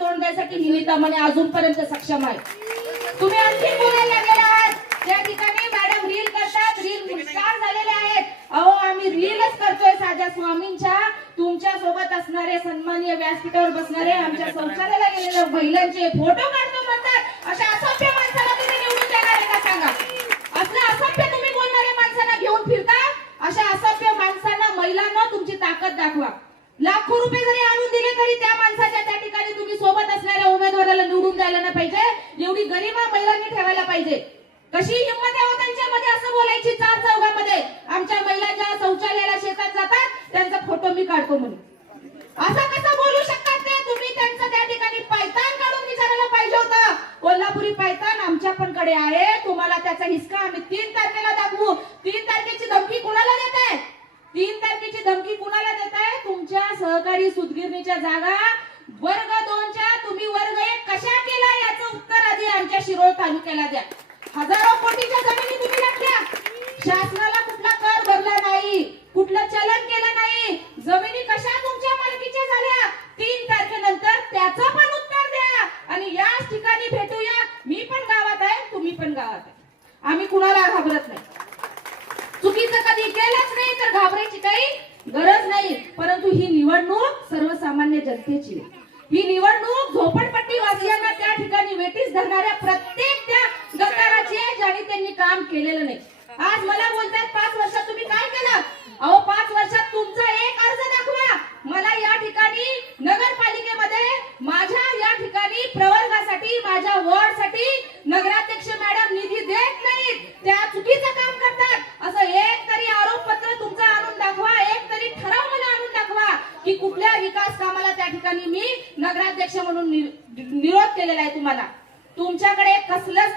तोंड द्यायसाठी नीता म्हणे अजूनपर्यंत सक्षम आहे. तुम्ही आणखी बोलायला लागलेला आहात. त्या ठिकाणी मॅडम रील करतात, रील स्टार झालेले आहेत. अहो आम्ही रीलच करतोय साध्या स्वामींच्या. तुमच्या सोबत असणारे सन्माननीय व्यासपीठावर बसणारे आमच्या शौचालयाला गेलेल्या महिलांचे फोटो काढतो म्हणतात. अशा असभ्य माणसाला तुम्ही निवडून देणार आहे का सांगा? असं असभ्य तुम्ही बोलणाऱ्या माणसांना घेऊन फिरता. अशा असभ्य माणसांना महिलांना तुमची ताकद दाखवा. लाखो रुपये जरी आणून दिले तरी त्या माणसाच्या त्या ठिकाणी तुम्ही सोबत असणाऱ्या उमेदवाराला निवडून द्यायला नाही पाहिजे. एवढी गरिमा महिलांनी ठेवायला पाहिजे. कशी हिंमत आहे त्यांच्यामध्ये असं बोलायची चार चौघामध्ये आमच्या महिलांच्या शौचालयाला शेतात जातात त्यांचा फोटो मी काढतो म्हणून. असं कसं बोलू शकतात ते? तुम्ही त्यांचं त्या ठिकाणी पायतान काढून विचारायला पाहिजे होतं. कोल्हापुरी पायतान आमच्या पण कडे आहे. तुम्हाला त्याचा हिसका आम्ही 3 तारखेला दाखवू. 3 तारखेची धमकी कुणाला देताय? 3 तारखेची धमकी कुणाला देताय? तुमच्या सहकारी सूतगिरणीच्या जागा वर्ग 2च्या तुम्ही वर्ग 1 कशा केला याचं उत्तर आधी आमच्या शिरोळ तालुक्याला द्या. हजारो कोटीच्या जमिनी तुम्ही टाकल्या. शासनाला कुठला कर भरला नाही, कुठलं चलन केलं नाही. जमिनी कशा तुमच्या मालकीच्या झाल्या? 3 तारखेनंतर त्याचं पण उत्तर द्या. आणि याच ठिकाणी भेटूया. मी पण गावात आहे, तुम्ही पण गावात आहे. आम्ही कुणाला घाबरत नाही. चुकीचं कधी केलंच नाही तर घाबरायची काही गरज नाही. परंतु ही निवडणूक सर्वसामान्य जनतेची. ही निवडणूक झोपडपट्टी वासियांना त्या ठिकाणी वेठीस धरणाऱ्या प्रत्येक त्या गद्दाराची आहे ज्यांनी त्यांनी काम केलेलं नाही. आज मला बोलतात 5 वर्षात तुम्ही काय केलं? अहो 5 वर्षात तुमचा एक अर्ज दाखवा. मला या ठिकाणी नगरपालिकेमध्ये माझ्या या ठिकाणी प्रवर्गासाठी माझ्या वॉर्डसाठी नगराध्यक्ष मॅडम निधी देत नाहीत. त्या चुकीचं काम करतात. असं एक तरी आरोपपत्र तुमचं आणून दाखवा. एक तरी ठराव मला आणून दाखवा की कुठल्या विकास कामाला त्या ठिकाणी मी नगराध्यक्ष म्हणून निरोप केलेला आहे. तुम्हाला तुमच्याकडे कसलंच